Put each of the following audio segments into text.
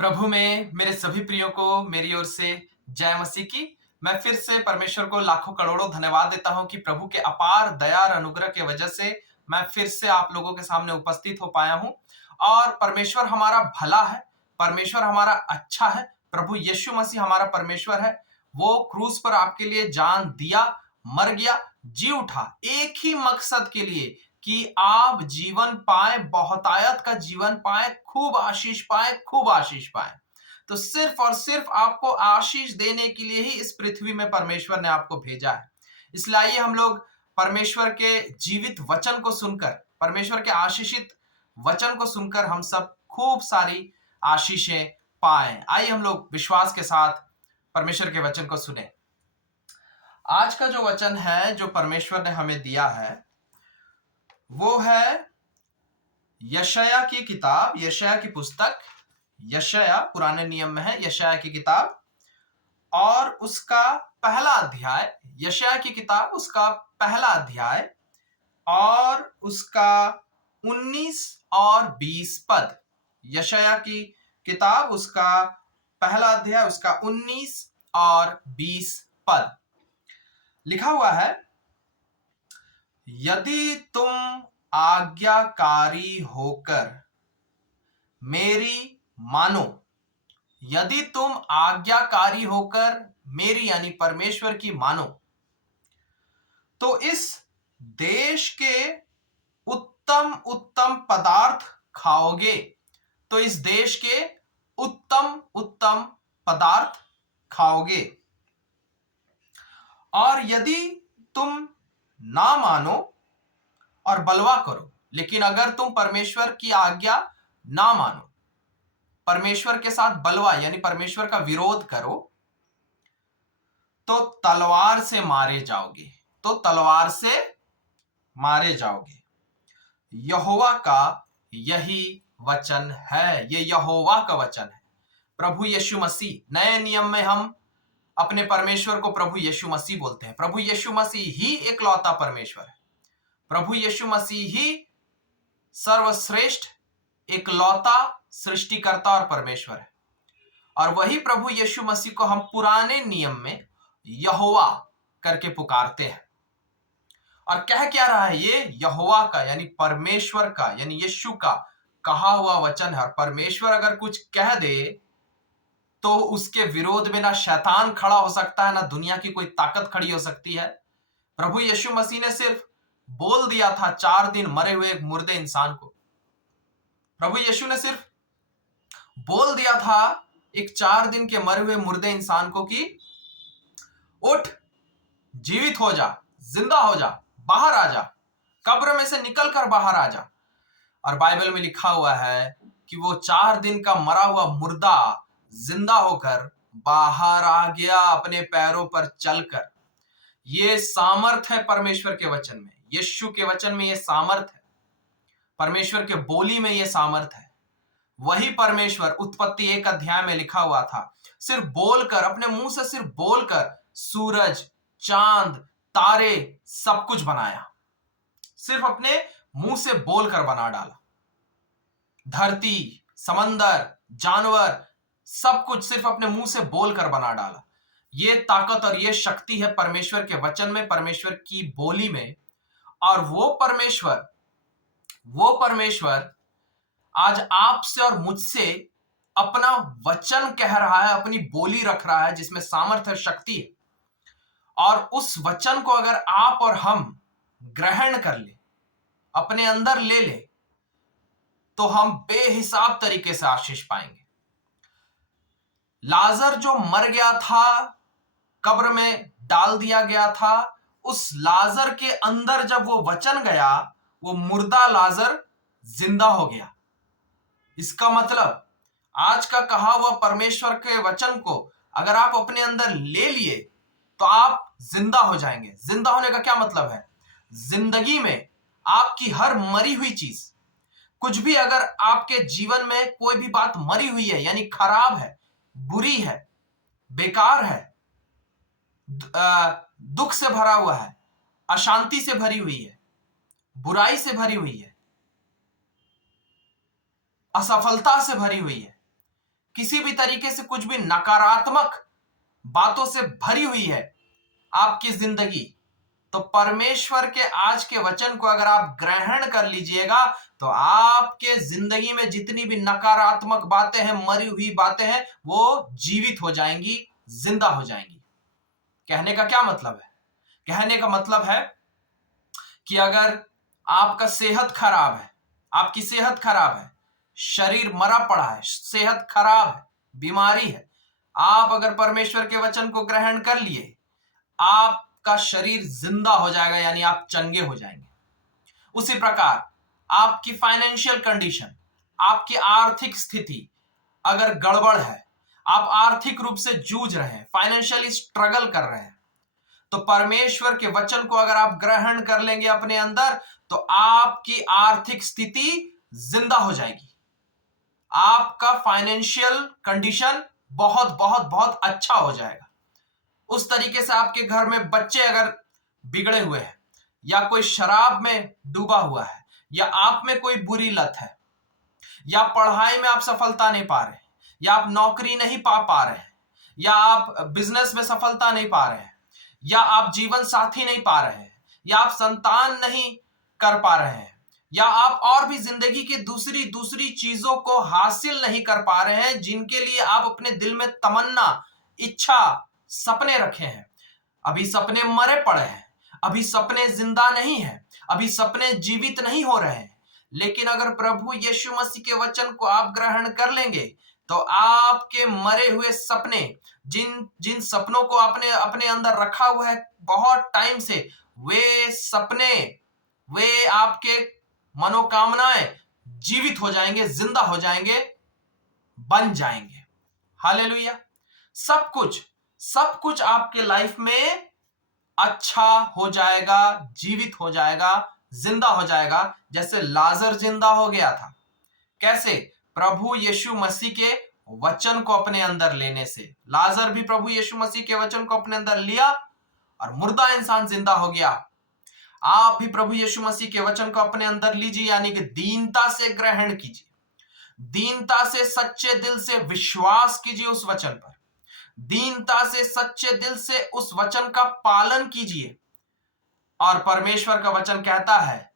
प्रभु में मेरे सभी प्रियो को मेरी ओर से जय मसीह की। मैं फिर से परमेश्वर को लाखों करोड़ों धन्यवाद देता हूं कि प्रभु के अपार दया और अनुग्रह के वजह से मैं फिर से आप लोगों के सामने उपस्थित हो पाया हूं। और परमेश्वर हमारा भला है, परमेश्वर हमारा अच्छा है। प्रभु यीशु मसीह हमारा परमेश्वर है। वो क्रूस पर आपके लिए जान दिया, मर गया, जी उठा, एक ही मकसद के लिए कि आप जीवन पाए, बहुतायत का जीवन पाए, खूब आशीष पाए, खूब आशीष पाए। तो सिर्फ और सिर्फ आपको आशीष देने के लिए ही इस पृथ्वी में परमेश्वर ने आपको भेजा है। इसलिए आइए हम लोग परमेश्वर के जीवित वचन को सुनकर, परमेश्वर के आशीषित वचन को सुनकर हम सब खूब सारी आशीषें पाए। आइए हम लोग विश्वास के साथ परमेश्वर के वचन को सुने। आज का जो वचन है जो परमेश्वर ने हमें दिया है वो है यशायाह की किताब, यशायाह की पुस्तक, यशायाह पुराने नियम में है, यशायाह की किताब और उसका पहला अध्याय, यशायाह की किताब उसका पहला अध्याय और उसका 19 और 20 पद। यशायाह की किताब उसका पहला अध्याय उसका 19 और 20 पद लिखा हुआ है, यदि तुम आज्ञाकारी होकर मेरी मानो, यदि तुम आज्ञाकारी होकर मेरी यानी परमेश्वर की मानो, तो इस देश के उत्तम उत्तम पदार्थ खाओगे। तो इस देश के उत्तम उत्तम पदार्थ खाओगे। और यदि तुम ना मानो और बलवा करो, लेकिन अगर तुम परमेश्वर की आज्ञा ना मानो, परमेश्वर के साथ बलवा यानी परमेश्वर का विरोध करो, तो तलवार से मारे जाओगे। तो तलवार से मारे जाओगे। यहोवा का यही वचन है। ये यहोवा का वचन है, प्रभु यीशु मसीह। नए नियम में हम अपने परमेश्वर को प्रभु यीशु मसीह बोलते हैं। प्रभु यीशु मसीह ही एकलौता परमेश्वर है। प्रभु यीशु मसीह ही सर्वश्रेष्ठ एकलौता सृष्टिकर्ता और परमेश्वर है। और वही प्रभु यीशु मसीह को हम पुराने नियम में यहोवा करके पुकारते हैं। और कह क्या रहा है? ये यहोवा का यानी परमेश्वर का यानी यीशु का कहा हुआ वचन है। और परमेश्वर अगर कुछ कह दे तो उसके विरोध में ना शैतान खड़ा हो सकता है, ना दुनिया की कोई ताकत खड़ी हो सकती है। प्रभु यीशु मसीह ने सिर्फ बोल दिया था 4 दिन मरे हुए एक मुर्दे इंसान को। प्रभु यीशु ने सिर्फ बोल दिया था एक 4 दिन के मरे हुए मुर्दे इंसान को कि उठ, जीवित हो जा, जिंदा हो जा, बाहर आ जा, कब्र में से निकल कर बाहर आ जा। और बाइबल में लिखा हुआ है कि वो 4 दिन का मरा हुआ मुर्दा जिंदा होकर बाहर आ गया अपने पैरों पर चलकर। ये सामर्थ है परमेश्वर के वचन में, यीशु के वचन में ये सामर्थ है, परमेश्वर के बोली में ये सामर्थ है। वही परमेश्वर उत्पत्ति 1 अध्याय में लिखा हुआ था, सिर्फ बोलकर, अपने मुंह से सिर्फ बोलकर सूरज, चांद, तारे सब कुछ बनाया। सिर्फ अपने मुंह से बोलकर बना डाला। धरती, समंदर, जानवर सब कुछ सिर्फ अपने मुंह से बोलकर बना डाला। ये ताकत और ये शक्ति है परमेश्वर के वचन में, परमेश्वर की बोली में। और वो परमेश्वर आज आपसे और मुझसे अपना वचन कह रहा है, अपनी बोली रख रहा है जिसमें सामर्थ्य, शक्ति है। और उस वचन को अगर आप और हम ग्रहण कर ले, अपने अंदर ले ले, तो हम बेहिसाब तरीके से आशीष पाएंगे। लाजर जो मर गया था, कब्र में डाल दिया गया था, उस लाजर के अंदर जब वो वचन गया, वो मुर्दा लाजर जिंदा हो गया। इसका मतलब आज का कहा हुआ परमेश्वर के वचन को अगर आप अपने अंदर ले लिए तो आप जिंदा हो जाएंगे। जिंदा होने का क्या मतलब है? जिंदगी में आपकी हर मरी हुई चीज, कुछ भी अगर आपके जीवन में कोई भी बात मरी हुई है यानी खराब है, बुरी है, बेकार है, दुख से भरा हुआ है, अशांति से भरी हुई है, बुराई से भरी हुई है, असफलता से भरी हुई है, किसी भी तरीके से कुछ भी नकारात्मक बातों से भरी हुई है आपकी जिंदगी, तो परमेश्वर के आज के वचन को अगर आप ग्रहण कर लीजिएगा तो आपके जिंदगी में जितनी भी नकारात्मक बातें हैं, मरी हुई बातें हैं, वो जीवित हो जाएंगी, जिंदा हो जाएंगी। कहने का क्या मतलब है? कहने का मतलब है कि अगर आपका सेहत खराब है, आपकी सेहत खराब है, शरीर मरा पड़ा है, सेहत खराब है, बीमारी है, आप अगर परमेश्वर के वचन को ग्रहण कर लिए, आपका शरीर जिंदा हो जाएगा, यानी आप चंगे हो जाएंगे। उसी प्रकार आपकी फाइनेंशियल कंडीशन, आपकी आर्थिक स्थिति अगर गड़बड़ है, आप आर्थिक रूप से जूझ रहे हैं, फाइनेंशियली स्ट्रगल कर रहे हैं, तो परमेश्वर के वचन को अगर आप ग्रहण कर लेंगे अपने अंदर, तो आपकी आर्थिक स्थिति जिंदा हो जाएगी, आपका फाइनेंशियल कंडीशन बहुत बहुत बहुत अच्छा हो जाएगा। उस तरीके से आपके घर में बच्चे अगर बिगड़े हुए हैं, या कोई शराब में डूबा हुआ है, या आप में कोई बुरी लत है, या पढ़ाई में आप सफलता नहीं पा रहे, या आप नौकरी नहीं पा रहे हैं, या आप बिजनेस में सफलता नहीं पा रहे हैं, या आप जीवन साथी नहीं पा रहे हैं, या आप संतान नहीं कर पा रहे हैं, या आप और भी जिंदगी की दूसरी दूसरी चीजों को हासिल नहीं कर पा रहे हैं जिनके लिए आप अपने दिल में तमन्ना, इच्छा, सपने रखे हैं, अभी सपने मरे पड़े हैं, अभी सपने जिंदा नहीं है, अभी सपने जीवित नहीं हो रहे हैं, लेकिन अगर प्रभु यीशु मसीह के वचन को आप ग्रहण कर लेंगे तो आपके मरे हुए सपने, जिन जिन सपनों को आपने अपने अंदर रखा हुआ है बहुत टाइम से, वे सपने, वे आपके मनोकामनाएं जीवित हो जाएंगे, जिंदा हो जाएंगे, बन जाएंगे। हालेलुया। सब कुछ आपके लाइफ में अच्छा हो जाएगा, जीवित हो जाएगा, जिंदा हो जाएगा, जैसे लाजर जिंदा हो गया था। कैसे? प्रभु यीशु मसीह के वचन को अपने अंदर लेने से। लाजर भी प्रभु यीशु मसीह के वचन को अपने अंदर लिया और मुर्दा इंसान जिंदा हो गया। आप भी प्रभु यीशु मसीह के वचन को अपने अंदर लीजिए, यानी कि दीनता से ग्रहण कीजिए, दीनता से सच्चे दिल से विश्वास कीजिए उस वचन पर, दीनता से सच्चे दिल से उस वचन का पालन कीजिए। और परमेश्वर का वचन कहता है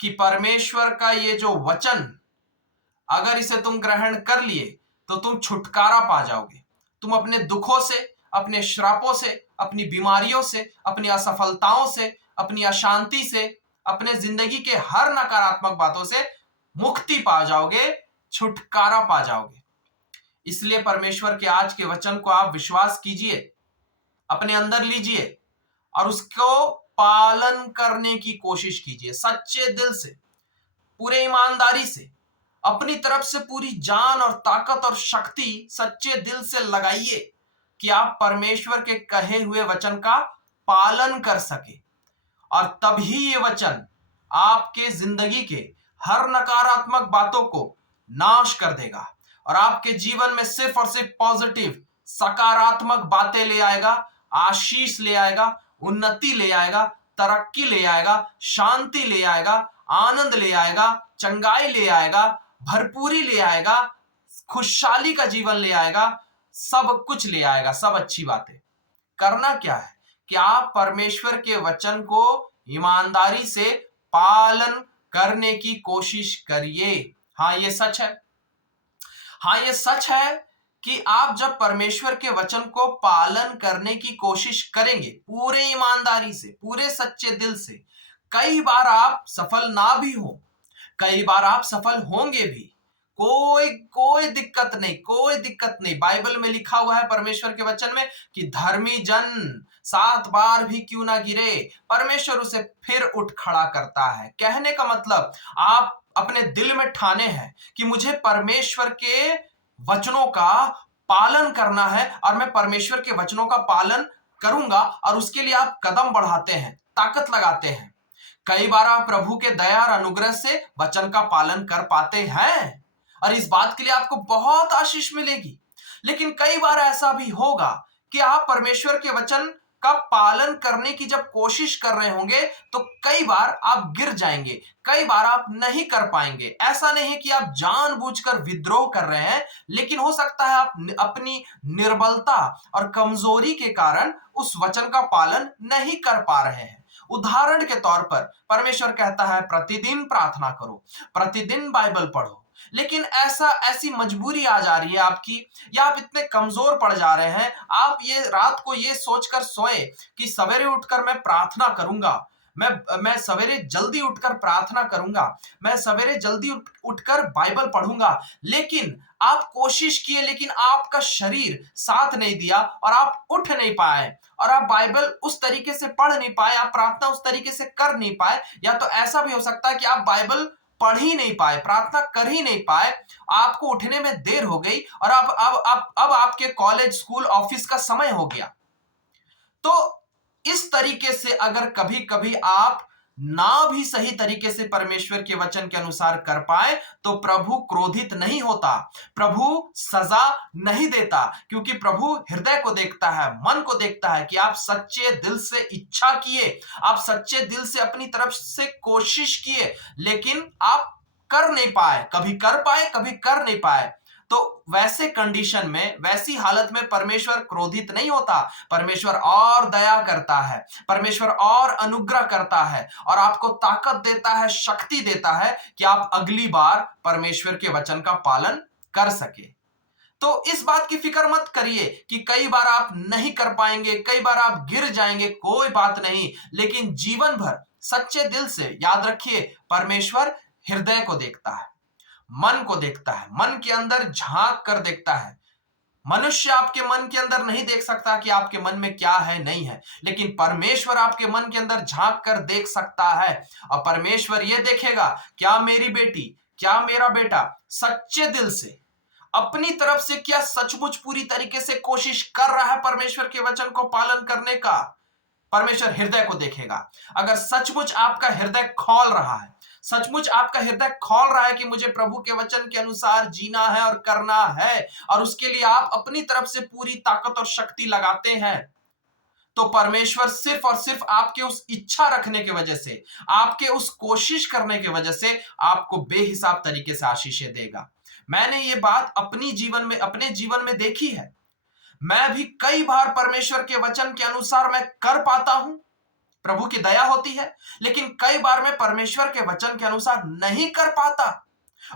कि परमेश्वर का ये जो वचन, अगर इसे तुम ग्रहण कर लिए तो तुम छुटकारा पा जाओगे। तुम अपने दुखों से, अपने श्रापों से, अपनी बीमारियों से, अपनी असफलताओं से, अपनी अशांति से, अपने जिंदगी के हर नकारात्मक बातों से मुक्ति पा जाओगे, छुटकारा पा जाओगे। इसलिए परमेश्वर के आज के वचन को आप विश्वास कीजिए, अपने अंदर लीजिए और उसको पालन करने की कोशिश कीजिए सच्चे दिल से, पूरे ईमानदारी से, अपनी तरफ से पूरी जान और ताकत और शक्ति सच्चे दिल से लगाइए कि आप परमेश्वर के कहे हुए वचन का पालन कर सके। और तभी ये वचन आपके जिंदगी के हर नकारात्मक बातों को नाश कर देगा और आपके जीवन में सिर्फ और सिर्फ पॉजिटिव, सकारात्मक बातें ले आएगा, आशीष ले आएगा, उन्नति ले आएगा, तरक्की ले आएगा, शांति ले आएगा, आनंद ले आएगा, चंगाई ले आएगा, भरपूरी ले आएगा, खुशहाली का जीवन ले आएगा, सब कुछ ले आएगा, सब अच्छी बातें। करना क्या है कि आप परमेश्वर के वचन को ईमानदारी से पालन करने की कोशिश करिए। हाँ, ये सच है। हाँ, ये सच है कि आप जब परमेश्वर के वचन को पालन करने की कोशिश करेंगे पूरे ईमानदारी से, पूरे सच्चे दिल से, कई बार आप सफल ना भी हो, कई बार आप सफल होंगे भी, कोई दिक्कत नहीं, कोई दिक्कत नहीं। बाइबल में लिखा हुआ है परमेश्वर के वचन में कि धर्मी जन 7 बार भी क्यों ना गिरे, परमेश्वर उसे फिर उठ खड़ा करता है। कहने का मतलब, आप अपने दिल में ठाने हैं कि मुझे परमेश्वर के वचनों का पालन करना है और मैं परमेश्वर के वचनों का पालन करूंगा, और उसके लिए आप कदम बढ़ाते हैं, ताकत लगाते हैं। कई बार आप प्रभु के दया और अनुग्रह से वचन का पालन कर पाते हैं और इस बात के लिए आपको बहुत आशीष मिलेगी। लेकिन कई बार ऐसा भी होगा कि आप परमेश्वर के वचन का पालन करने की जब कोशिश कर रहे होंगे तो कई बार आप गिर जाएंगे, कई बार आप नहीं कर पाएंगे। ऐसा नहीं है कि आप जानबूझकर विद्रोह कर रहे हैं, लेकिन हो सकता है आप अपनी निर्बलता और कमजोरी के कारण उस वचन का पालन नहीं कर पा रहे हैं। उदाहरण के तौर पर परमेश्वर कहता है प्रतिदिन प्रार्थना करो, प्रतिदिन बाइबल पढ़ो, लेकिन ऐसी मजबूरी आ जा रही है आपकी, या आप इतने कमजोर पड़ जा रहे हैं, आप ये रात को ये सोचकर सोए कि सवेरे उठकर मैं प्रार्थना करूंगा, मैं सवेरे जल्दी उठकर प्रार्थना करूंगा, मैं सवेरे जल्दी उठकर बाइबल पढ़ूंगा, लेकिन आप कोशिश किए, लेकिन आपका शरीर साथ नहीं दिया और आप उठ नहीं पाए और आप बाइबल उस तरीके से पढ़ नहीं पाए, आप प्रार्थना उस तरीके से कर नहीं पाए। या तो ऐसा भी हो सकता है कि आप बाइबल पढ़ ही नहीं पाए, प्रार्थना कर ही नहीं पाए, आपको उठने में देर हो गई और अब आपके कॉलेज, स्कूल, ऑफिस का समय हो गया। तो इस तरीके से अगर कभी कभी आप ना भी सही तरीके से परमेश्वर के वचन के अनुसार कर पाए तो प्रभु क्रोधित नहीं होता, प्रभु सजा नहीं देता, क्योंकि प्रभु हृदय को देखता है, मन को देखता है कि आप सच्चे दिल से इच्छा किए, आप सच्चे दिल से अपनी तरफ से कोशिश किए, लेकिन आप कर नहीं पाए, कभी कर पाए कभी कर नहीं पाए। तो वैसे कंडीशन में, वैसी हालत में परमेश्वर क्रोधित नहीं होता, परमेश्वर और दया करता है, परमेश्वर और अनुग्रह करता है और आपको ताकत देता है, शक्ति देता है कि आप अगली बार परमेश्वर के वचन का पालन कर सके। तो इस बात की फिक्र मत करिए कि कई बार आप नहीं कर पाएंगे, कई बार आप गिर जाएंगे, कोई बात नहीं, लेकिन जीवन भर सच्चे दिल से याद रखिए परमेश्वर हृदय को देखता है, मन को देखता है, मन के अंदर झांक कर देखता है। मनुष्य आपके मन के अंदर नहीं देख सकता कि आपके मन में क्या है, नहीं है, लेकिन परमेश्वर आपके मन के अंदर झांक कर देख सकता है और परमेश्वर यह देखेगा क्या मेरी बेटी, क्या मेरा बेटा सच्चे दिल से अपनी तरफ से क्या सचमुच पूरी तरीके से कोशिश कर रहा है परमेश्वर के वचन को पालन करने का। परमेश्वर हृदय को देखेगा। अगर सचमुच आपका हृदय खौल रहा है, सचमुच आपका हृदय खौल रहा है कि मुझे प्रभु के वचन के अनुसार जीना है और करना है, और उसके लिए आप अपनी तरफ से पूरी ताकत और शक्ति लगाते हैं, तो परमेश्वर सिर्फ और सिर्फ आपके उस इच्छा रखने की वजह से, आपके उस कोशिश करने की वजह से आपको बेहिसाब तरीके से आशीषें देगा। मैंने ये बात अपने जीवन में देखी है। मैं भी कई बार परमेश्वर के वचन के अनुसार मैं कर पाता हूं, प्रभु की दया होती है, लेकिन कई बार मैं परमेश्वर के वचन के अनुसार नहीं कर पाता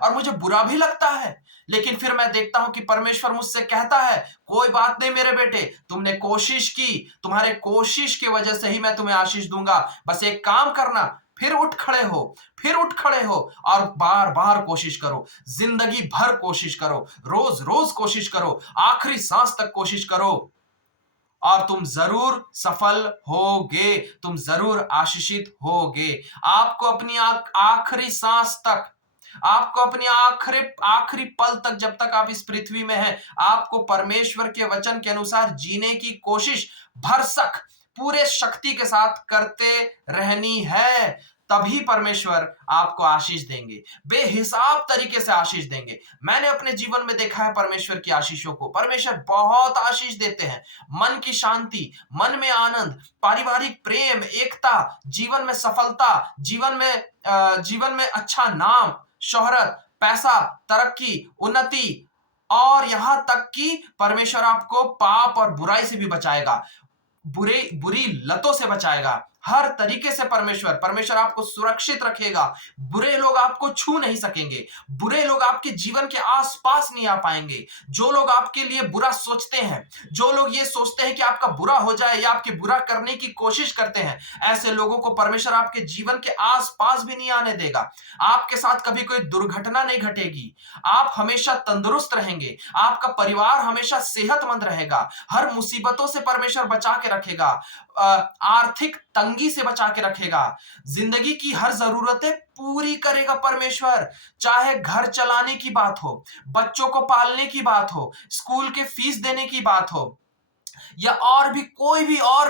और मुझे बुरा भी लगता है, लेकिन फिर मैं देखता हूं कि परमेश्वर मुझसे कहता है कोई बात नहीं मेरे बेटे, तुमने कोशिश की, तुम्हारे कोशिश की वजह से ही मैं तुम्हें आशीष दूंगा, बस एक काम करना, फिर उठ खड़े हो, फिर उठ खड़े हो और बार बार कोशिश करो, जिंदगी भर कोशिश करो, रोज रोज कोशिश करो, आखिरी सांस तक कोशिश करो और तुम जरूर सफल होगे, तुम जरूर आशीषित होगे। आपको अपनी आखिरी सांस तक, आपको अपनी आखिरी पल तक, जब तक आप इस पृथ्वी में हैं, आपको परमेश्वर के वचन के अनुसार जीने की कोशिश भरसक पूरे शक्ति के साथ करते रहनी है, तभी परमेश्वर आपको आशीष देंगे, बेहिसाब तरीके से आशीष देंगे। मैंने अपने जीवन में देखा है परमेश्वर की आशीषों को, परमेश्वर बहुत आशीष देते हैं। मन की शांति, मन में आनंद, पारिवारिक प्रेम, एकता, जीवन में सफलता, जीवन में अच्छा नाम, शोहरत, पैसा, तरक्की, उन्नति, और यहां तक कि परमेश्वर आपको पाप और बुराई से भी बचाएगा, बुरी लतों से बचाएगा। हर तरीके से परमेश्वर आपको सुरक्षित रखेगा। बुरे लोग आपको छू नहीं सकेंगे, बुरे लोग आपके जीवन के आसपास नहीं आ पाएंगे। जो लोग आपके लिए बुरा सोचते हैं, जो लोग ये सोचते हैं कि आपका बुरा हो जाए या आपके बुरा करने की कोशिश करते हैं, ऐसे लोगों को परमेश्वर आपके जीवन के आसपास भी नहीं आने देगा। आपके साथ कभी कोई दुर्घटना नहीं घटेगी, आप हमेशा तंदुरुस्त रहेंगे, आपका परिवार हमेशा सेहतमंद रहेगा, हर मुसीबतों से परमेश्वर बचा के रखेगा, आर्थिक तंगी से बचा के रखेगा, जिंदगी की हर जरूरतें पूरी करेगा परमेश्वर। चाहे घर चलाने की बात हो, बच्चों को पालने की बात हो, स्कूल के फीस देने की बात हो, या और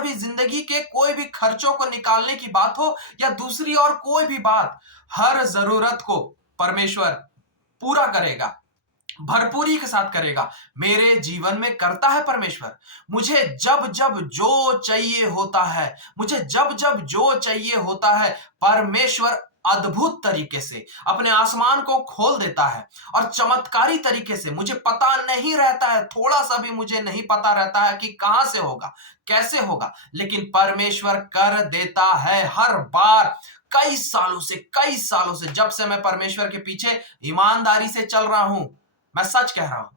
भी जिंदगी के कोई भी खर्चों को निकालने की बात हो, या दूसरी और कोई भी बात, हर जरूरत को परमेश्वर पूरा करेगा। भरपूरी के साथ करेगा। मेरे जीवन में करता है परमेश्वर। मुझे जब जब जो चाहिए होता है, मुझे जब जब जो चाहिए होता है, परमेश्वर अद्भुत तरीके से अपने आसमान को खोल देता है और चमत्कारी तरीके से, मुझे पता नहीं रहता है, थोड़ा सा भी मुझे नहीं पता रहता है कि कहां से होगा, कैसे होगा, लेकिन परमेश्वर कर देता है हर बार। कई सालों से जब से मैं परमेश्वर के पीछे ईमानदारी से चल रहा हूं, मैं सच कह रहा हूं,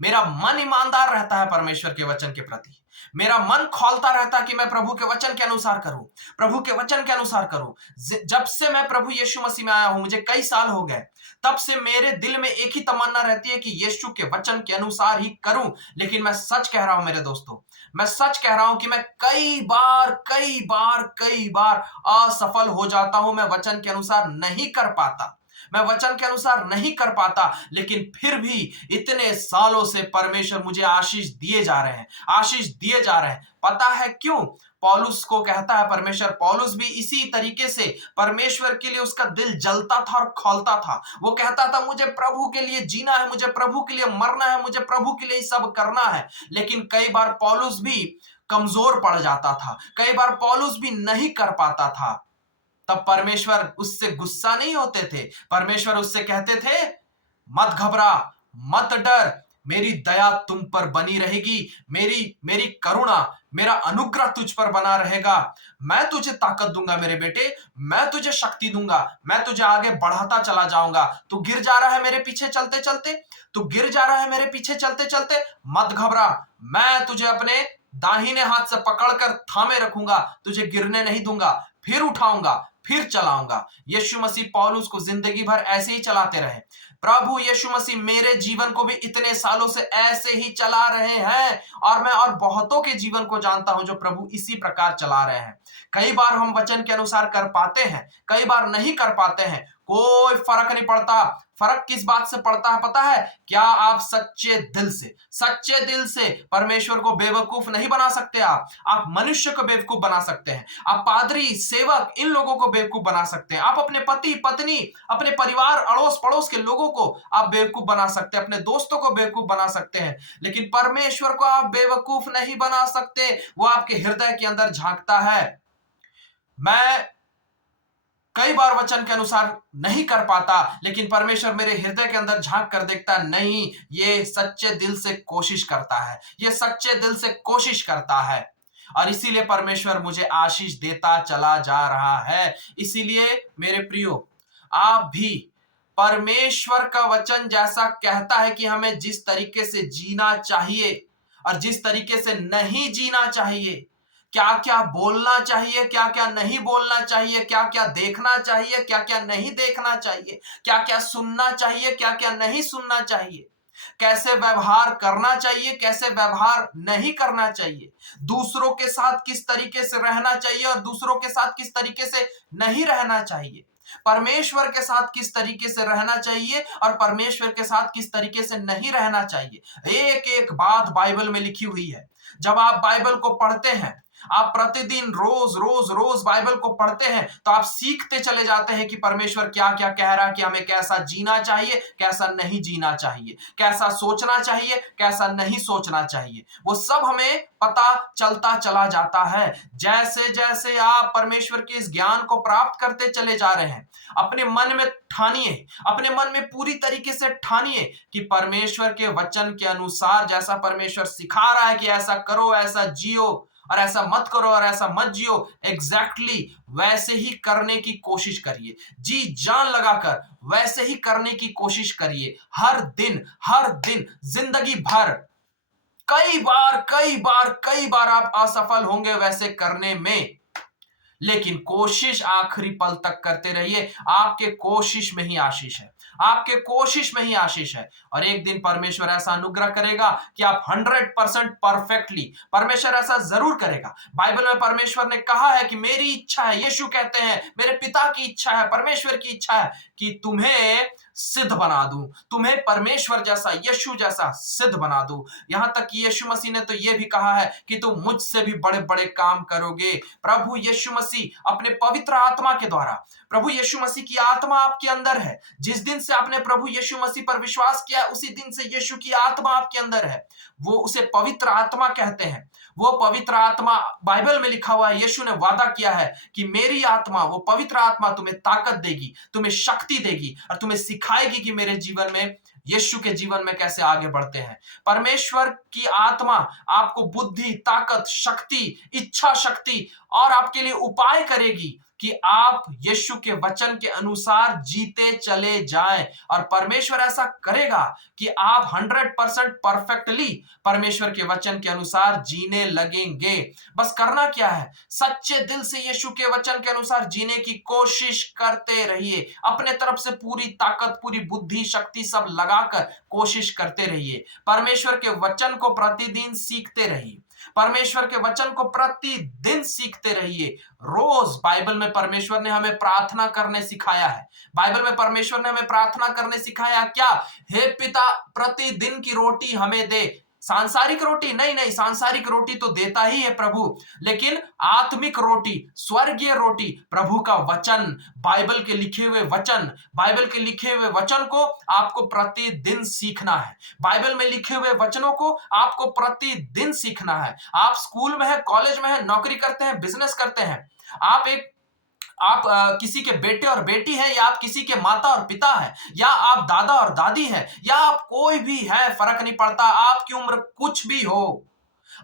मेरा मन ईमानदार रहता है परमेश्वर के वचन के प्रति। मेरा मन खौलता रहता है कि मैं प्रभु के वचन के अनुसार करूं, प्रभु के वचन के अनुसार करूं। जब से मैं प्रभु यीशु मसीह में आया हूं, मुझे कई साल हो गए, तब से मेरे दिल में एक ही तमन्ना रहती है कि यीशु के वचन के अनुसार ही करूं। लेकिन मैं सच कह रहा हूं मेरे दोस्तों, मैं सच कह रहा हूं कि मैं कई बार असफल हो जाता हूं। मैं वचन के अनुसार नहीं कर पाता, मैं वचन के अनुसार नहीं कर पाता, लेकिन फिर भी इतने सालों से परमेश्वर मुझे आशीष दिए जा रहे हैं, आशीष दिए जा रहे हैं। पता है क्यों? पौलुस को कहता है परमेश्वर, पौलुस भी इसी तरीके से परमेश्वर के लिए उसका दिल जलता था और खौलता था। वो कहता था मुझे प्रभु के लिए जीना है, मुझे प्रभु के लिए मरना है, मुझे प्रभु के लिए सब करना है। लेकिन कई बार पौलुस भी कमजोर पड़ जाता था, कई बार पौलुस भी नहीं कर पाता था। तब परमेश्वर उससे गुस्सा नहीं होते थे, परमेश्वर उससे कहते थे मत घबरा, मत डर, मेरी दया तुम पर बनी रहेगी, मेरी करुणा, मेरा अनुग्रह तुझ पर बना रहेगा। मैं तुझे ताकत दूंगा मेरे बेटे, मैं तुझे शक्ति दूंगा, मैं तुझे आगे बढ़ाता चला जाऊंगा। तू गिर जा रहा है मेरे पीछे चलते चलते, तू गिर जा रहा है मेरे पीछे चलते चलते, मत घबरा, मैं तुझे अपने दाहिने हाथ से पकड़कर थामे रखूंगा, तुझे गिरने नहीं दूंगा, फिर उठाऊंगा, फिर चलाऊंगा। यीशु मसीह पौलुस को जिंदगी भर ऐसे ही चलाते रहे। प्रभु यीशु मसीह मेरे जीवन को भी इतने सालों से ऐसे ही चला रहे हैं, और मैं और बहुतों के जीवन को जानता हूं जो प्रभु इसी प्रकार चला रहे हैं। कई बार हम वचन के अनुसार कर पाते हैं, कई बार नहीं कर पाते हैं, कोई फर्क नहीं पड़ता। फर्क किस बात से पड़ता है पता है? क्या आप सच्चे दिल से परमेश्वर को बेवकूफ नहीं बना सकते। आप मनुष्य को बेवकूफ बना सकते हैं, आप पादरी, सेवक, इन लोगों को बेवकूफ बना सकते हैं, आप अपने पति पत्नी, अपने परिवार, अड़ोस पड़ोस के लोगों को आप बेवकूफ बना सकते हैं, अपने दोस्तों को बेवकूफ बना सकते हैं, लेकिन परमेश्वर को आप बेवकूफ नहीं बना सकते। वो आपके हृदय के अंदर झांकता है। मैं कई बार वचन के अनुसार नहीं कर पाता, लेकिन परमेश्वर मेरे हृदय के अंदर झांक कर देखता है, नहीं, ये सच्चे दिल से कोशिश करता है, ये सच्चे दिल से कोशिश करता है, और इसीलिए परमेश्वर मुझे आशीष देता चला जा रहा है। इसीलिए मेरे प्रियो, आप भी परमेश्वर का वचन जैसा कहता है कि हमें जिस तरीके से जीना चाहिए और जिस तरीके से नहीं जीना चाहिए, क्या क्या बोलना चाहिए, क्या क्या नहीं बोलना चाहिए, क्या क्या देखना चाहिए, क्या क्या नहीं देखना चाहिए, क्या क्या सुनना चाहिए, क्या क्या नहीं सुनना चाहिए, कैसे व्यवहार करना चाहिए, कैसे व्यवहार नहीं करना चाहिए, दूसरों के साथ किस तरीके से रहना चाहिए और दूसरों के साथ किस तरीके से नहीं रहना चाहिए, परमेश्वर के साथ किस तरीके से रहना चाहिए और परमेश्वर के साथ किस तरीके से नहीं रहना चाहिए। एक एक बात बाइबल में लिखी हुई है। जब आप बाइबल को पढ़ते हैं, आप प्रतिदिन रोज रोज रोज बाइबल को पढ़ते हैं, तो आप सीखते चले जाते हैं कि परमेश्वर क्या क्या कह रहा है, कि हमें कैसा जीना चाहिए, कैसा नहीं जीना चाहिए, कैसा सोचना चाहिए, कैसा नहीं सोचना चाहिए। वो सब हमें पता चलता चला जाता है। जैसे जैसे आप परमेश्वर के इस ज्ञान को प्राप्त करते चले जा रहे हैं, अपने मन में ठानिए, अपने मन में पूरी तरीके से ठानिए कि परमेश्वर के वचन के अनुसार, जैसा परमेश्वर सिखा रहा है कि ऐसा करो, ऐसा जियो, और ऐसा मत करो और ऐसा मत जियो, एग्जैक्टली वैसे ही करने की कोशिश करिए। जी जान लगाकर वैसे ही करने की कोशिश करिए, हर दिन जिंदगी भर। कई बार आप असफल होंगे वैसे करने में, लेकिन कोशिश आखिरी पल तक करते रहिए। आपके कोशिश में ही आशीष है, आपके कोशिश में ही आशीष है। और एक दिन परमेश्वर ऐसा अनुग्रह करेगा कि आप 100% परफेक्टली, परमेश्वर ऐसा जरूर करेगा। बाइबल में परमेश्वर ने कहा है कि मेरी इच्छा है, यीशु कहते हैं मेरे पिता की इच्छा है, परमेश्वर की इच्छा है कि तुम्हें सिद्ध बना दूं, तुम्हें परमेश्वर जैसा, यीशु जैसा सिद्ध बना दूं। यहां तक कि यीशु मसीह ने तो यह भी कहा है कि तुम मुझसे भी बड़े बड़े काम करोगे। प्रभु यीशु मसीह अपने पवित्र आत्मा के द्वारा, प्रभु यीशु मसीह की आत्मा आपके अंदर है। जिस दिन से आपने प्रभु यीशु मसीह पर विश्वास किया, उसी दिन से यीशु की आत्मा आपके अंदर है। वो उसे पवित्र आत्मा कहते हैं। वो पवित्र आत्मा, बाइबल में लिखा हुआ है, यीशु ने वादा किया है कि मेरी आत्मा, वो पवित्र आत्मा तुम्हें ताकत देगी, तुम्हें शक्ति देगी और तुम्हें सिखाएगी कि मेरे जीवन में, यीशु के जीवन में कैसे आगे बढ़ते हैं। परमेश्वर की आत्मा आपको बुद्धि, ताकत, शक्ति, इच्छा शक्ति और आपके लिए उपाय करेगी कि आप यीशु के वचन के अनुसार जीते चले जाएं। और परमेश्वर ऐसा करेगा कि आप 100% परफेक्टली परमेश्वर के वचन के अनुसार जीने लगेंगे। बस करना क्या है, सच्चे दिल से यीशु के वचन के अनुसार जीने की कोशिश करते रहिए। अपने तरफ से पूरी ताकत, पूरी बुद्धि, शक्ति सब लगाकर कोशिश करते रहिए। परमेश्वर के वचन को प्रतिदिन सीखते रहिए। परमेश्वर के वचन को प्रतिदिन सीखते रहिए। रोज बाइबल में परमेश्वर ने हमें प्रार्थना करने सिखाया है। बाइबल में परमेश्वर ने हमें प्रार्थना करने सिखाया क्या? हे पिता, प्रतिदिन की रोटी हमें दे। सांसारिक रोटी नहीं, नहीं, सांसारिक रोटी तो देता ही है प्रभु, लेकिन आत्मिक रोटी, स्वर्गीय रोटी, प्रभु का वचन, बाइबल के लिखे हुए वचन, बाइबल के लिखे हुए वचन को आपको प्रतिदिन सीखना है। बाइबल में लिखे हुए वचनों को आपको प्रतिदिन सीखना है। आप स्कूल में है, कॉलेज में है, नौकरी करते हैं, बिजनेस करते हैं, आप किसी के बेटे और बेटी हैं, या आप किसी के माता और पिता हैं, या आप दादा और दादी हैं, या आप कोई भी है, फर्क नहीं पड़ता। आपकी उम्र कुछ भी हो,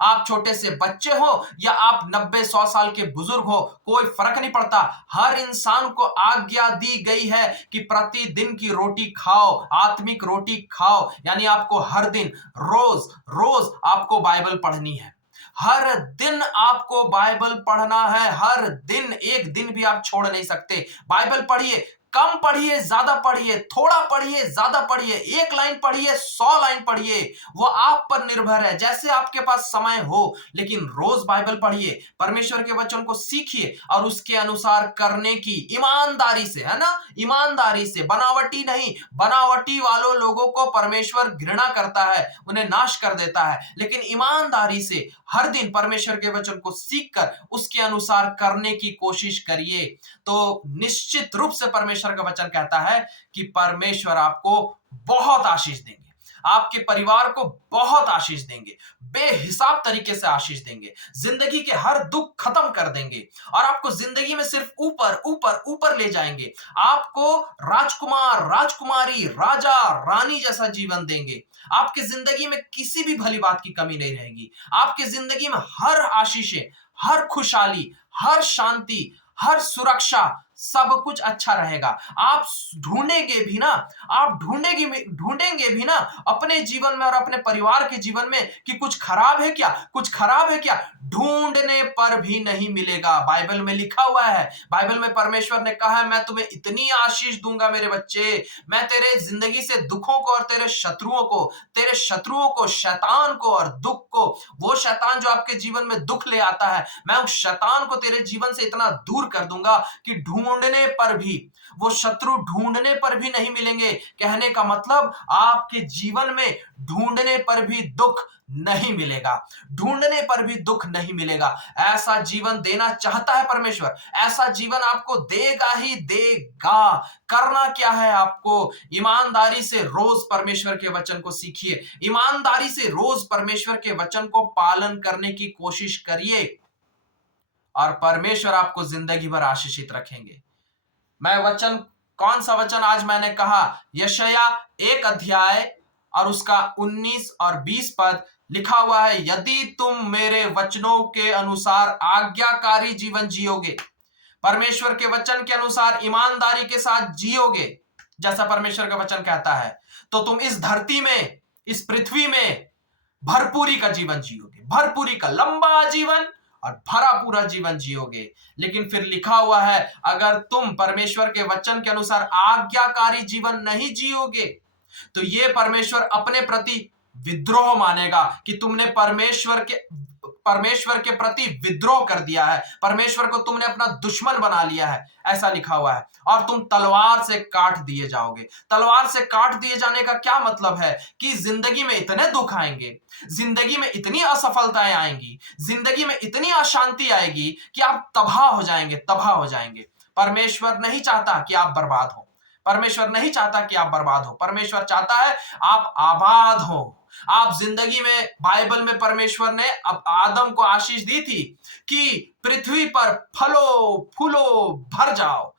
आप छोटे से बच्चे हो या आप 90-100 साल के बुजुर्ग हो, कोई फर्क नहीं पड़ता। हर इंसान को आज्ञा दी गई है कि प्रतिदिन की रोटी खाओ, आत्मिक रोटी खाओ। यानी आपको हर दिन, रोज रोज आपको बाइबल पढ़नी है। हर दिन आपको बाइबल पढ़ना है। हर दिन, एक दिन भी आप छोड़ नहीं सकते। बाइबल पढ़िए, कम पढ़िए, ज्यादा पढ़िए, थोड़ा पढ़िए, ज्यादा पढ़िए, 1 लाइन पढ़िए, 100 लाइन पढ़िए, वो आप पर निर्भर है, जैसे आपके पास समय हो। लेकिन रोज बाइबल पढ़िए, परमेश्वर के वचन को सीखिए और उसके अनुसार करने की ईमानदारी से, है ना, ईमानदारी से, बनावटी नहीं। बनावटी वालों लोगों को परमेश्वर घृणा करता है, उन्हें नाश कर देता है। लेकिन ईमानदारी से हर दिन परमेश्वर के वचन को सीखकर उसके अनुसार करने की कोशिश करिए, तो निश्चित रूप से परमेश्वर का वचन कहता है कि परमेश्वर आपको बहुत आशीष देंगे, आपके परिवार को बहुत आशीष देंगे, बेहिसाब तरीके से आशीष देंगे, जिंदगी के हर दुख खत्म कर देंगे और आपको जिंदगी में सिर्फ ऊपर ऊपर ऊपर ले जाएंगे। आपको राजकुमार, राजकुमारी, राजा, रानी जैसा जीवन देंगे। आपकी जिंदगी में किसी भी भली बात की कमी नहीं रहेगी। आपकी जिंदगी में हर आशीषें, हर खुशहाली, हर शांति, हर सुरक्षा, सब कुछ अच्छा रहेगा। आप ढूंढेंगे भी ना, आप ढूंढेंगे भी ना अपने जीवन में और अपने परिवार के जीवन में कि कुछ खराब है क्या, कुछ खराब है क्या, ढूंढने पर भी नहीं मिलेगा। बाइबल में लिखा हुआ है, बाइबल में परमेश्वर ने कहा है, मैं तुम्हें इतनी आशीष दूंगा मेरे बच्चे, मैं तेरे जिंदगी से दुखों को और तेरे शत्रुओं को, शैतान को और दुख को, वो शैतान जो आपके जीवन में दुख ले आता है, मैं उस शैतान को तेरे जीवन से इतना दूर कर दूंगा कि ढूंढने पर भी, वो शत्रु ढूंढने पर भी नहीं मिलेंगे। कहने का मतलब आपके जीवन में ढूंढने पर भी दुख नहीं मिलेगा, ढूंढने पर भी दुख नहीं मिलेगा। ऐसा जीवन देना चाहता है परमेश्वर, ऐसा जीवन आपको देगा ही देगा। करना क्या है आपको? ईमानदारी से रोज परमेश्वर के वचन को सीखिए, ईमानदारी से रोज परमेश्वर के वचन को पालन करने की कोशिश करिए और परमेश्वर आपको जिंदगी भर आशीषित रखेंगे। मैं वचन, कौन सा वचन आज मैंने कहा? यशायाह 1 अध्याय और उसका 19 और 20 पद लिखा हुआ है, यदि तुम मेरे वचनों के अनुसार आज्ञाकारी जीवन जियोगे, परमेश्वर के वचन के अनुसार ईमानदारी के साथ जियोगे, जैसा परमेश्वर का वचन कहता है, तो तुम इस धरती में, इस पृथ्वी में भरपूरी का जीवन जियोगे, भरपूरी का लंबा जीवन और भरा पूरा जीवन जियोगे। लेकिन फिर लिखा हुआ है, अगर तुम परमेश्वर के वचन के अनुसार आज्ञाकारी जीवन नहीं जियोगे, तो ये परमेश्वर अपने प्रति विद्रोह मानेगा कि तुमने परमेश्वर परमेश्वर के प्रति विद्रोह कर दिया है, परमेश्वर को तुमने अपना दुश्मन बना लिया है, ऐसा लिखा हुआ है। और तुम तलवार से काट दिए जाओगे। तलवार से काट दिए जाने का क्या मतलब है कि जिंदगी में इतने दुख आएंगे, जिंदगी में इतनी असफलताएं आएंगी, जिंदगी में इतनी अशांति आएगी कि आप तबाह हो जाएंगे, तबाह हो जाएंगे। परमेश्वर नहीं चाहता कि आप बर्बाद हो, परमेश्वर नहीं चाहता कि आप बर्बाद हो, परमेश्वर चाहता है आप आबाद हो। आप जिंदगी में, बाइबल में परमेश्वर ने अब आदम को आशीष दी थी कि पृथ्वी पर फलो फूलो, भर जाओ,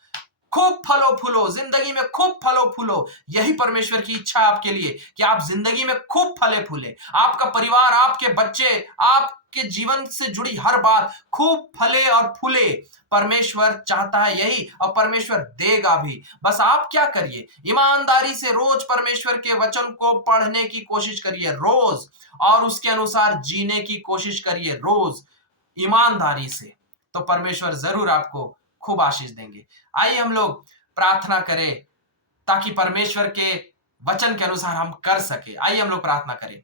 खूब फलो फूलो, जिंदगी में खूब फलो फूलो। यही परमेश्वर की इच्छा है आपके लिए कि आप जिंदगी में खूब फले फूले, आपका परिवार, आपके बच्चे, आपके जीवन से जुड़ी हर बात खूब फले और फूले। परमेश्वर चाहता है यही, और परमेश्वर देगा भी। बस आप क्या करिए, ईमानदारी से रोज परमेश्वर के वचन को पढ़ने की कोशिश करिए रोज, और उसके अनुसार जीने की कोशिश करिए रोज ईमानदारी से, तो परमेश्वर जरूर आपको खूब आशीष देंगे। आइए हम लोग प्रार्थना करें ताकि परमेश्वर के वचन के अनुसार हम कर सके। आइए हम लोग प्रार्थना करें।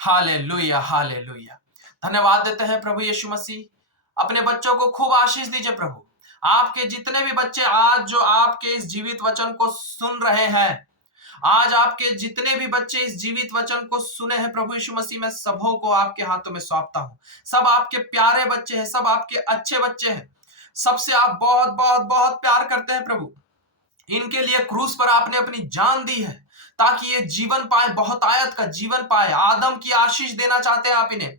Hallelujah, hallelujah. धन्यवाद देते हैं प्रभु यीशु मसीह। अपने बच्चों को खूब आशीष दीजिए प्रभु। आपके जितने भी बच्चे आज जो आपके इस जीवित वचन को सुन रहे हैं, आज आपके जितने भी बच्चे इस जीवित वचन को सुने हैं प्रभु यीशु मसीह, मैं सबों को आपके हाथों में सौंपता हूं। सब आपके प्यारे बच्चे हैं, सब आपके अच्छे बच्चे हैं, सबसे आप बहुत बहुत बहुत प्यार करते हैं प्रभु। इनके लिए क्रूस पर आपने अपनी जान दी है ताकि ये जीवन पाए, बहुत आयत का जीवन पाए। आदम की आशीष देना चाहते हैं आप इन्हें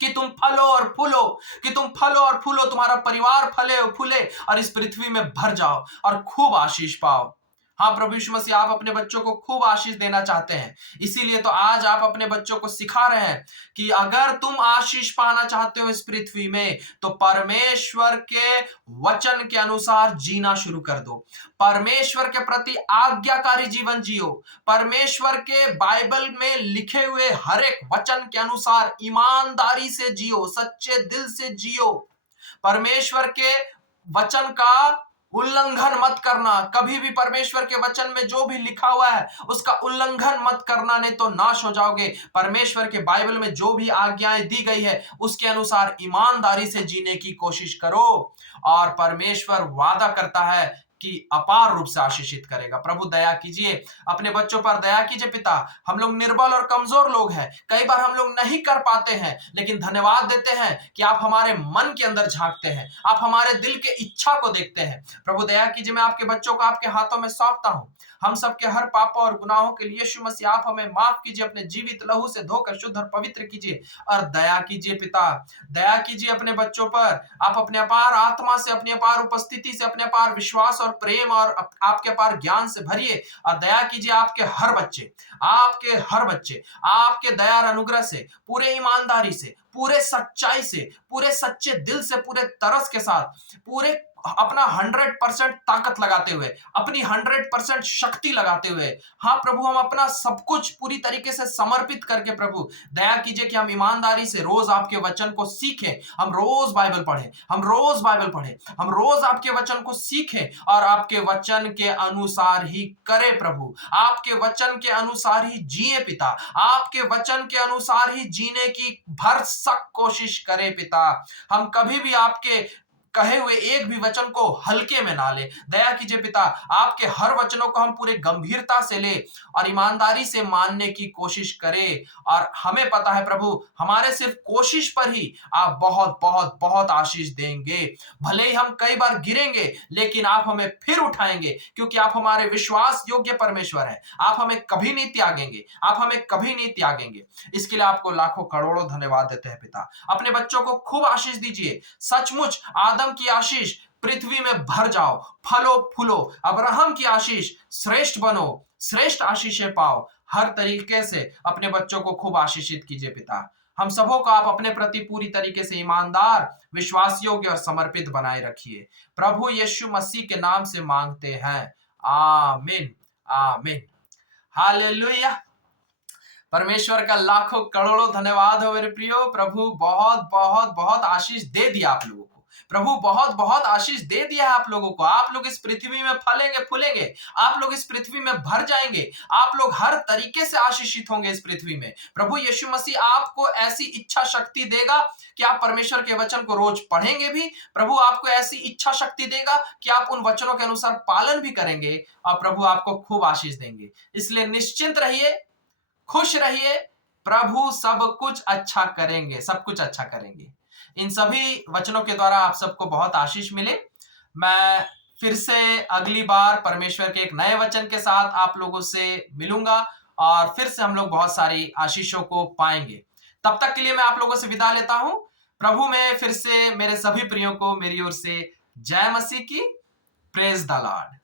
कि तुम फलो और फूलो, कि तुम फलो और फूलो, तुम्हारा परिवार फले और फूले और इस पृथ्वी में भर जाओ और खूब आशीष पाओ। हाँ प्रभु यीशु मसीह, आप अपने बच्चों को खूब आशीष देना चाहते हैं, इसीलिए तो आज आप अपने बच्चों को सिखा रहे हैं कि अगर तुम आशीष पाना चाहते हो इस पृथ्वी में, तो परमेश्वर के वचन के अनुसार जीना शुरू कर दो। परमेश्वर के प्रति आज्ञाकारी जीवन जियो। परमेश्वर के बाइबल में लिखे हुए हर एक वचन के अनुसार ईमानदारी से जियो, सच्चे दिल से जियो। परमेश्वर के वचन का उल्लंघन मत करना। कभी भी परमेश्वर के वचन में जो भी लिखा हुआ है उसका उल्लंघन मत करना, नहीं तो नाश हो जाओगे। परमेश्वर के बाइबल में जो भी आज्ञाएं दी गई है उसके अनुसार ईमानदारी से जीने की कोशिश करो, और परमेश्वर वादा करता है कि अपार रूप से आशीषित करेगा। प्रभु दया कीजिए, अपने बच्चों पर दया कीजिए पिता। हम लोग निर्बल और कमजोर लोग हैं, कई बार हम लोग नहीं कर पाते हैं, लेकिन धन्यवाद देते हैं कि आप हमारे मन के अंदर झांकते हैं, आप हमारे दिल के इच्छा को देखते हैं। प्रभु दया कीजिए, मैं आपके बच्चों को आपके हाथों में सौंपता हूं। हम सबके हर पापों और गुनाहों के लिए यीशु मसीह आप हमें माफ कीजिए, अपने जीवित लहू से धोकर शुद्ध और पवित्र कीजिए और दया कीजिए पिता। दया कीजिए अपने बच्चों पर। आप अपने अपार आत्मा से, अपनी अपार उपस्थिति से, अपने अपार विश्वास और प्रेम और आपके अपार ज्ञान से भरिए और दया कीजिए आपके हर बच्चे, आपके हर बच्चे आपके दया और अनुग्रह से, पूरे ईमानदारी से, पूरे सच्चाई से, पूरे सच्चे दिल से, पूरे तरस के साथ, पूरे अपना 100% ताकत लगाते हुए, अपनी 100% शक्ति लगाते हुए, हाँ प्रभु, हम अपना सब कुछ पूरी तरीके से समर्पित करके प्रभु दया कीजिए कि हम ईमानदारी से रोज आपके वचन को सीखें। हम रोज बाइबल पढ़ें, हम रोज बाइबल पढ़ें, हम रोज आपके वचन को सीखें और आपके वचन के अनुसार ही करें प्रभु। आपके वचन के अनुसार ही जिए पिता। आपके वचन के अनुसार ही जीने की भरसक कोशिश करें पिता। हम कभी भी आपके कहे हुए एक भी वचन को हल्के में ना ले। दया कीजिए पिता, आपके हर वचनों को हम पूरे गंभीरता से ले और ईमानदारी से मानने की कोशिश करें। और हमें पता है प्रभु, हमारे सिर्फ कोशिश पर ही आप बहुत बहुत बहुत आशीष देंगे। भले ही हम कई बार गिरेंगे, लेकिन आप हमें फिर उठाएंगे, क्योंकि आप हमारे विश्वास योग्य परमेश्वर हैं। आप हमें कभी नहीं त्यागेंगे, आप हमें कभी नहीं त्यागेंगे। इसके लिए आपको लाखों करोड़ों धन्यवाद देते हैं पिता। अपने बच्चों को खूब आशीष दीजिए। सचमुच आदम की आशीष, पृथ्वी में भर जाओ, फलो फूलो। अब्राहम की आशीष, श्रेष्ठ बनो, श्रेष्ठ आशीषें पाओ। हर तरीके से अपने बच्चों को खूब आशीषित कीजिए पिता। हम सबों को आप अपने प्रति पूरी तरीके से ईमानदार, विश्वास योग्य और समर्पित बनाए रखिए। प्रभु यीशु मसीह के नाम से मांगते हैं, आमीन, आमीन, हालेलुया। परमेश्वर का लाखों करोड़ों धन्यवाद हो मेरे प्रियो। प्रभु बहुत बहुत बहुत आशीष दे दिया आप लोगों को। प्रभु बहुत बहुत आशीष दे दिया है आप लोगों को। आप लोग इस पृथ्वी में फलेंगे फूलेंगे, आप लोग इस पृथ्वी में भर जाएंगे, आप लोग हर तरीके से आशीषित होंगे इस पृथ्वी में। प्रभु यीशु मसीह आपको ऐसी इच्छा शक्ति देगा कि आप परमेश्वर के वचन को रोज पढ़ेंगे भी। प्रभु आपको ऐसी इच्छा शक्ति देगा कि आप उन वचनों के अनुसार पालन भी करेंगे, और प्रभु आपको खूब आशीष देंगे। इसलिए निश्चिंत रहिए, खुश रहिए, प्रभु सब कुछ अच्छा करेंगे, सब कुछ अच्छा करेंगे। इन सभी वचनों के द्वारा आप सबको बहुत आशीष मिले। मैं फिर से अगली बार परमेश्वर के एक नए वचन के साथ आप लोगों से मिलूंगा, और फिर से हम लोग बहुत सारी आशीषों को पाएंगे। तब तक के लिए मैं आप लोगों से विदा लेता हूं। प्रभु में फिर से मेरे सभी प्रियों को मेरी ओर से जय मसीह की। Praise the Lord.